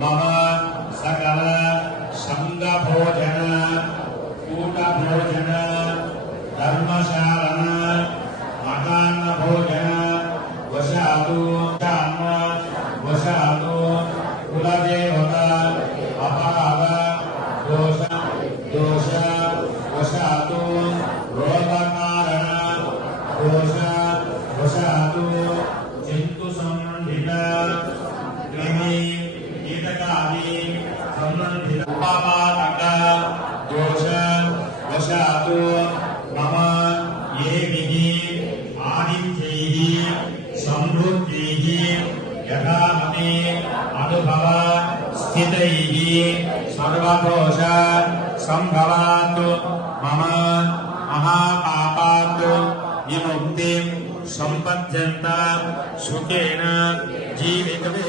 मम सकल संग भोजन कूट भोजन धर्मशालन मकान भोजन वशातु वशातु कुलदेवता अपराध दोष दोष वशातु रोग कारण दोष वशातु जंतु संबंधित कृमि कीटकादि संबंधित पापातक दोष वशातु मम येभिः आदित्यैः समृद्धिः यथामति अनुभव स्थितैः सर्वदोष संभवात् मम महापापात् विमुक्तिं संपद्यन्त सुखेन जीवितम्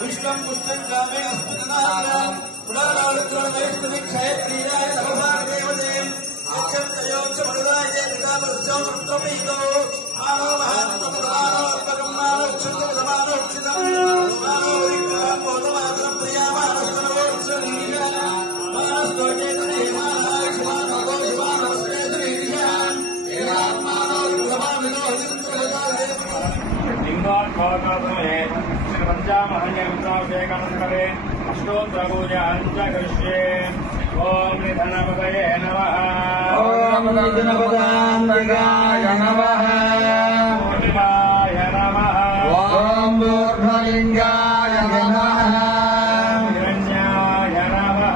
विष्णुं पुष्पं कामे अस्मदनाभ्यां पुराणारुद्रवैष्णवी क्षयत्रीराय सर्वभागदेवते यच्छन्तयों च वरुदाय पितामृत्यों रुद्रपीतो मानो महात्मतमानो अर्पकं मानो क्षुद्रं समानो क्षितं मानो विक्रमं बोधमात्रं प्रियामानस्तनवोत्सवीया मानस्तोचेतने मानायुष्मानो गोषमानस्तेतनीर्यान् एवान् मानो विक्रमामिनो हिन्द्रवदाय लिंगात्मकात्मने पंचामहन्यविद्वांसेकमस्तरे अष्टोत्तरपूजाञ्च करिष्ये ओम निधनपतये नमः ओम निधनपदान्तिकाय नमः शिवाय नमः ओम मूर्धलिंगाय नमः हिरण्याय नमः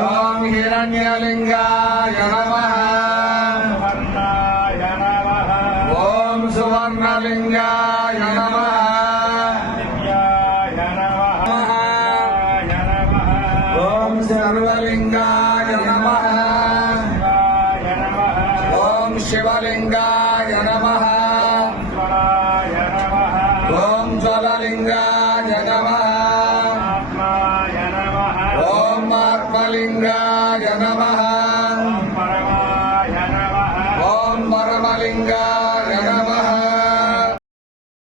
ओम हिरण्यलिंगाय नमः सुवर्णाय नमः ओम सुवर्णलिंगाय नमः सर्वलिंगाय नमः ओम शिवलिंगाय नमः ओम ज्वललिंगाय नमः ओम आत्मलिंगाय नमः